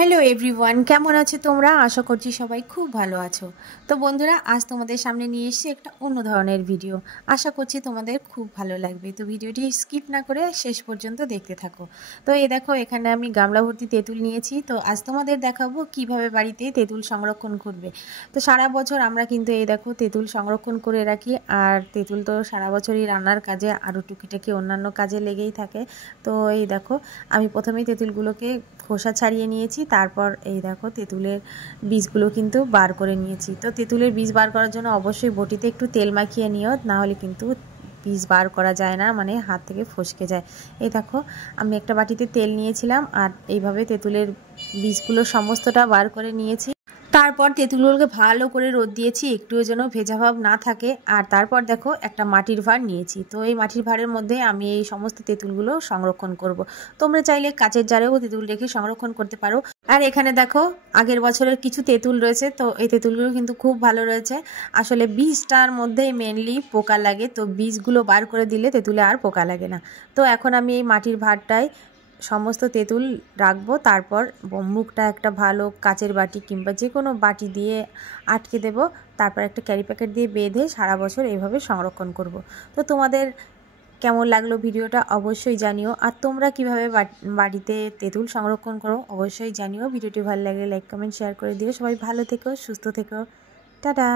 Hello everyone, কেমন আছো তোমরা? আশা করছি সবাই খুব ভালো আছো। তো বন্ধুরা, আজ তোমাদের সামনে নিয়ে এসেছি একটা অন্য ধরনের ভিডিও। আশা করছি তোমাদের খুব ভালো লাগবে। তো ভিডিওটি স্কিপ না করে শেষ পর্যন্ত দেখতে থাকো। তো এই দেখো, এখানে আমি গামলা ভর্তি তেঁতুল নিয়েছি। তো আজ তোমাদের দেখাবো কিভাবে বাড়িতে তেঁতুল সংরক্ষণ করবে। তো সারা বছর আমরা কিন্তু এই দেখো তেঁতুল সংরক্ষণ করে রাখি। আর তেঁতুল তো সারা বছরই রান্নার কাজে আরও টুকিটাকি অন্যান্য কাজে লেগেই থাকে। তো এই দেখো, আমি প্রথমেই তেঁতুলগুলোকে খোসা ছাড়িয়ে নিয়েছি। তারপর এই দেখো তেঁতুলের বীজগুলো কিন্তু বার করে নিয়েছি। তো তেঁতুলের বীজ বার করার জন্য অবশ্যই বটিতে একটু তেল মাখিয়ে নিও, না হলে কিন্তু বীজ বার করা যায় না, মানে হাত থেকে ফসকে যায়। এই দেখো, আমি একটা বাটিতে তেল নিয়েছিলাম আর এইভাবে তেঁতুলের বীজগুলো সমস্তটা বার করে নিয়েছি। তারপর তেঁতুলগুলোকে ভালো করে রোদ দিয়েছি, একটুও যেন ভেজা ভাব না থাকে। আর তারপর দেখো, একটা মাটির ভাঁড় নিয়েছি। তো এই মাটির ভাঁড়ের মধ্যে আমি এই সমস্ত তেঁতুলগুলো সংরক্ষণ করব। তোমরা চাইলে কাচের জারেও তেঁতুল রেখে সংরক্ষণ করতে পারো। আর এখানে দেখো, আগের বছরের কিছু তেঁতুল রয়েছে। তো এই তেঁতুলগুলো কিন্তু খুব ভালো রয়েছে। আসলে বীজটার মধ্যেই মেনলি পোকা লাগে, তো বীজগুলো বার করে দিলে তেঁতুলে আর পোকা লাগে না। তো এখন আমি এই মাটির ভাঁড়টায় সমস্ত তেঁতুল রাখবো। তারপর মুখটা একটা ভালো কাচের বাটি কিংবা যে কোনো বাটি দিয়ে আটকে দেব। তারপর একটা ক্যারি প্যাকেট দিয়ে বেঁধে সারা বছর এইভাবে সংরক্ষণ করব। তো তোমাদের কেমন লাগলো ভিডিওটা অবশ্যই জানিও। আর তোমরা কিভাবে বাড়িতে তেঁতুল সংরক্ষণ করো অবশ্যই জানিও। ভিডিওটি ভালো লাগলে লাইক কমেন্ট শেয়ার করে দিও। সবাই ভালো থেকো, সুস্থ থেকো, টাটা।